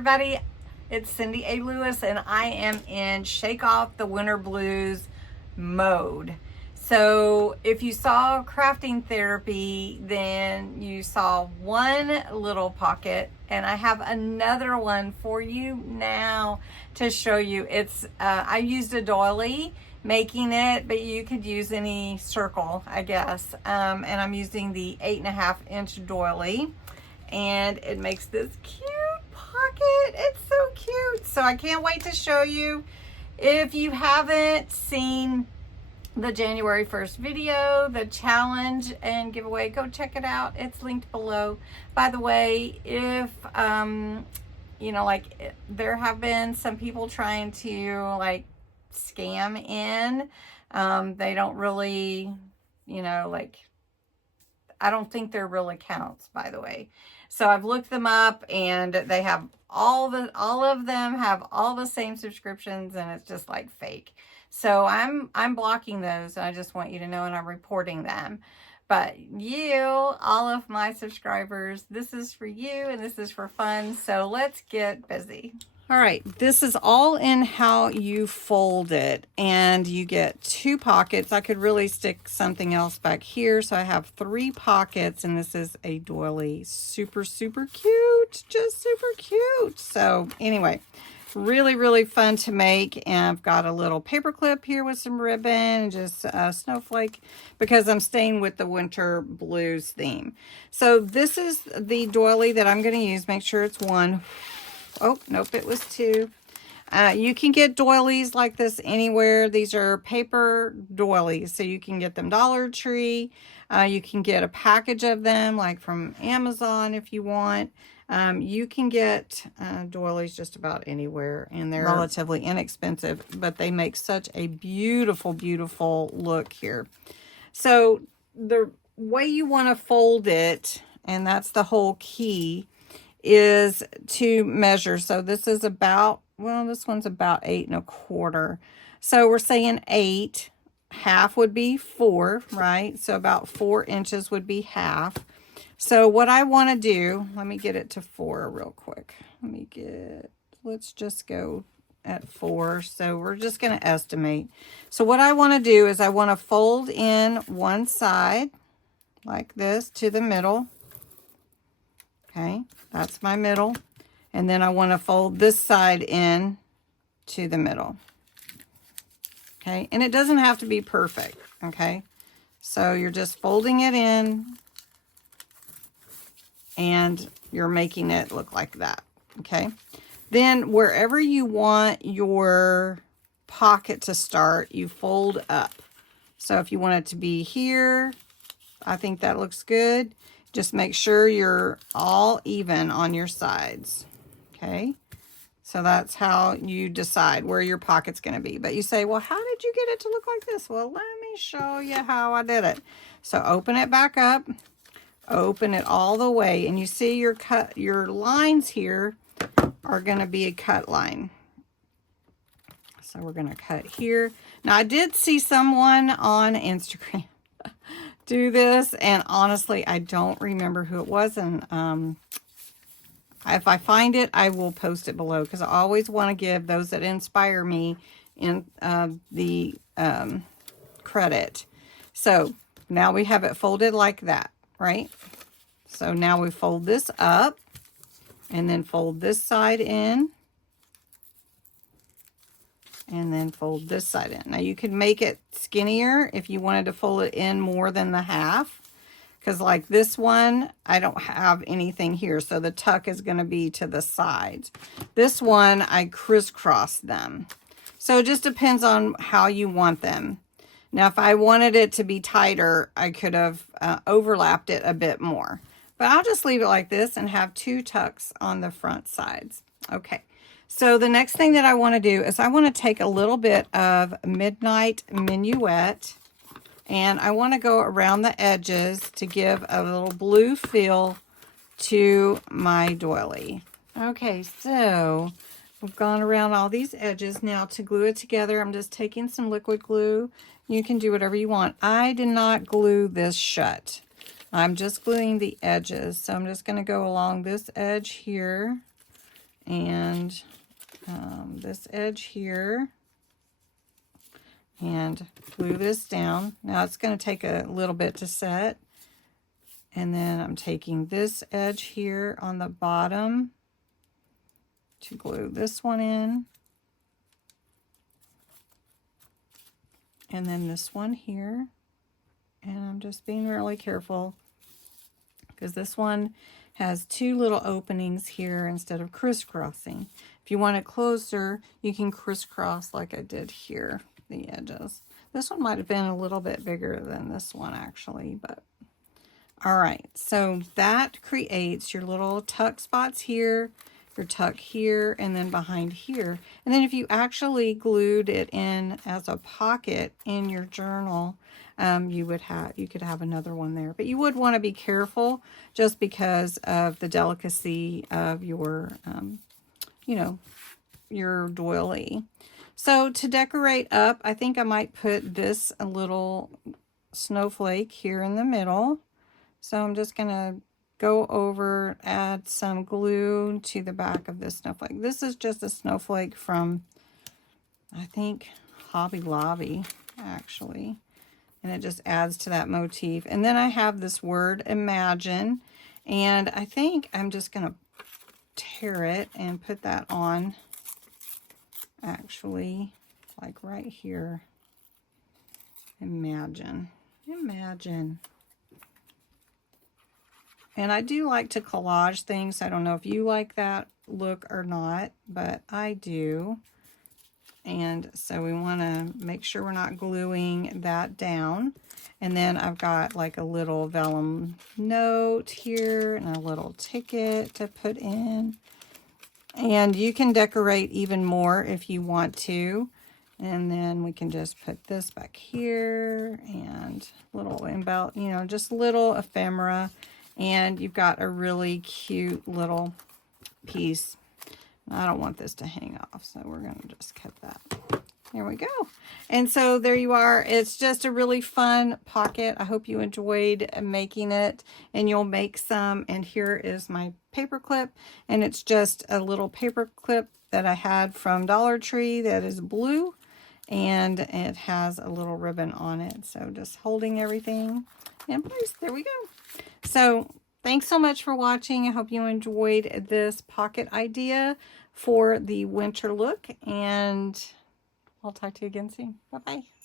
everybody, it's Cindy A. Lewis and I am in Shake Off the Winter Blues mode. So if you saw crafting therapy, then you saw one little pocket, and I have another one for you now to show you. It's I used a doily making it, but you could use any circle, I guess. And I'm using the 8.5-inch doily, and it makes this cute pocket. It's so cute. So I can't wait to show you. If you haven't seen the January 1st video, the challenge and giveaway, go check it out. It's linked below. By the way, if you know, like, there have been some people trying to like scam in, they don't really, you know, like, I don't think they're real accounts, by the way. So I've looked them up, and they have all of them have all the same subscriptions, and it's just like fake. So I'm blocking those, and I just want you to know, and I'm reporting them. But you, all of my subscribers, this is for you, and this is for fun. So let's get busy. All right, this is all in how you fold it, and you get 2 pockets. I could really stick something else back here, so I have 3 pockets, and this is a doily. Super, super cute, just super cute. So anyway, really, really fun to make, and I've got a little paper clip here with some ribbon, and just a snowflake, because I'm staying with the winter blues theme. So this is the doily that I'm going to use. Make sure it's 1. Oh, nope, it was 2. You can get doilies like this anywhere. These are paper doilies, so you can get them Dollar Tree. You can get a package of them, like from Amazon if you want. You can get doilies just about anywhere, and they're relatively inexpensive, but they make such a beautiful, beautiful look here. So the way you want to fold it, and that's the whole key, is to measure. So this is about, well, this one's about 8.25. So we're saying 8. Half would be 4, right? So about 4 inches would be half. So what I want to do, let me get it to 4 real quick. Let's just go at 4. So we're just going to estimate. So what I want to do is I want to fold in one side like this to the middle. Okay, that's my middle. And then I want to fold this side in to the middle. Okay, and it doesn't have to be perfect. Okay, so you're just folding it in, and you're making it look like that. Okay, then wherever you want your pocket to start, you fold up. So if you want it to be here, I think that looks good. Just make sure you're all even on your sides. Okay, so that's how you decide where your pocket's going to be. But you say, well, how did you get it to look like this? Well, let me show you how I did it. So open it back up, open it all the way, and you see your lines here are going to be a cut line. So we're going to cut here. Now, I did see someone on Instagram do this, and honestly, I don't remember who it was, and if I find it, I will post it below, because I always want to give those that inspire me in the credit. So now we have it folded like that, right? So now we fold this up, and then fold this side in, and then fold this side in. Now you can make it skinnier if you wanted to fold it in more than the half, because like this one, I don't have anything here, so the tuck is going to be to the sides. This one, I crisscrossed them. So it just depends on how you want them. Now, if I wanted it to be tighter, I could have overlapped it a bit more. But I'll just leave it like this and have 2 tucks on the front sides. Okay. So the next thing that I want to do is I want to take a little bit of Midnight Minuet, and I want to go around the edges to give a little blue feel to my doily. Okay, so we've gone around all these edges. Now to glue it together, I'm just taking some liquid glue. You can do whatever you want. I did not glue this shut. I'm just gluing the edges. So I'm just going to go along this edge here and this edge here, and glue this down. Now it's going to take a little bit to set. And then I'm taking this edge here on the bottom to glue this one in. And then this one here. And I'm just being really careful because this one has two little openings here instead of crisscrossing. If you want it closer, you can crisscross like I did here, the edges. This one might have been a little bit bigger than this one actually, but all right. So that creates your little tuck spots here, your tuck here, and then behind here. And then if you actually glued it in as a pocket in your journal, you could have another one there, but you would want to be careful just because of the delicacy of your, you know, your doily. So to decorate up, I think I might put this a little snowflake here in the middle. So I'm just going to go over, add some glue to the back of this snowflake. This is just a snowflake from, I think, Hobby Lobby, actually. And it just adds to that motif. And then I have this word, imagine. And I think I'm just going to tear it and put that on, actually, like right here. Imagine. Imagine. And I do like to collage things. I don't know if you like that look or not, but I do. And so we want to make sure we're not gluing that down. And then I've got like a little vellum note here and a little ticket to put in. And you can decorate even more if you want to. And then we can just put this back here and little you know, just little ephemera. And you've got a really cute little piece. I don't want this to hang off, so we're going to just cut that. There we go. And so there you are. It's just a really fun pocket. I hope you enjoyed making it, and you'll make some. And here is my paper clip, and it's just a little paper clip that I had from Dollar Tree that is blue, and it has a little ribbon on it. So just holding everything in place. There we go. So thanks so much for watching. I hope you enjoyed this pocket idea for the winter look, and I'll talk to you again soon. Bye-bye.